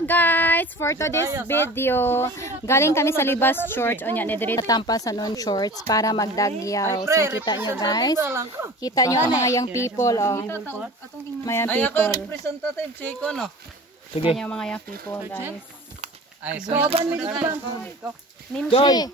Guys, for today's video, galing kami sa Libas Church. O yan, idiri tatampa sa non shorts para magdagyaw. So, kita nyo guys. Kita nyo ang mga young people. Oh. Mga young people. Representative, Chico, no? Sige. Kita nyo mga young people, guys. Ay, so. Nimsi.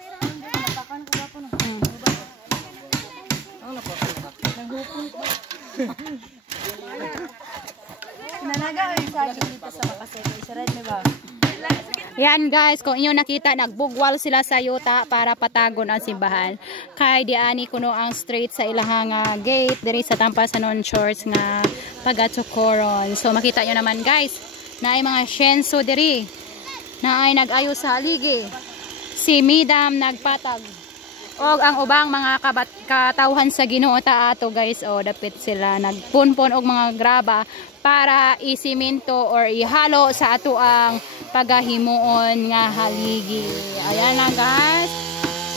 Yan guys, kung inyo nakita, nagbugwal sila sa yuta para patagon ang simbahan. Kay diani kuno ang straight sa ilahang gate diri sa Tampasanon Church nga pagatukoron. So makita nyo naman guys, na ay mga shenso diri na ay nag-ayo sa haligi. Si Midam nagpatag. Og ang ubang mga katawhan sa Ginoo ta ato guys, oh dapit sila nagpunpon og mga graba para isiminto or ihalo sa ato ang pagahimuon nga haligi. Ayan lang guys.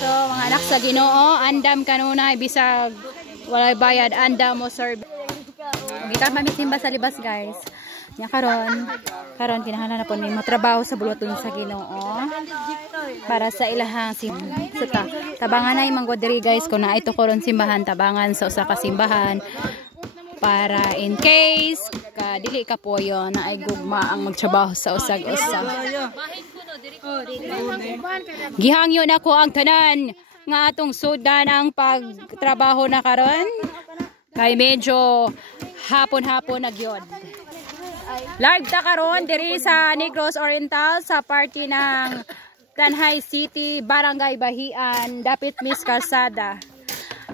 So mga anak sa Ginoo, andam kanunay bisag walay bayad, andam mo serve. Kita mamisimba sa libas guys. Nya karon kinahanglan na po may trabaho sa buluton sa Ginoo para sa ilahang simbahan. Tabangan na imong diri guys kung naay tukoron simbahan, tabangan sa usa ka simbahan para in case dili ka poyo na ay gugma ang magtrabaho sa usag-usa. Gihangyo na ko ang tanan nga atong sudan ang pagtrabaho na karon kay medyo hapon-hapon na gyud. Live ta karon diri sa Negros Oriental sa party ng Tanhay City, Barangay Bahian, dapit Miss Calzada.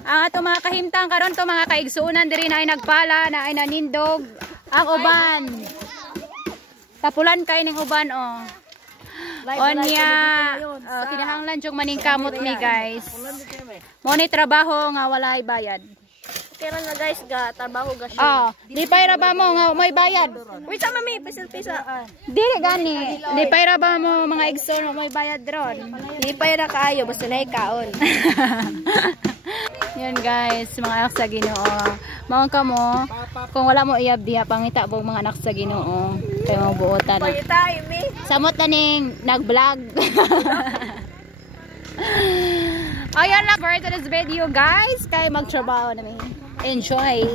Ang ato mga kahimtang karon to mga kaigsuunan diri na ay nagpala na ay nanindog ang uban. Tapulan kay ning uban oh. Onya, kinahanglan jung maningkamot mi guys. Mo ni trabaho nga walay bayad. Kaya nga guys, trabaho ga siya. Oh, di payra ba mo nga may bayad? Wait sa mami, pisa-pisa. Dili gani. Di payra ba mo mga igsoon may bayad ron? Di payra kaayo, basta na ikaon. Yan guys, mga anak sa Ginoo. Maong ka mo, kung wala mo iyab diha, pangita po mga anak sa Ginoo. Kaya mo buotan. Samot na ning nag-vlog. Ayan lang for today's video guys. Kaya magtrabaho namin. Enjoy!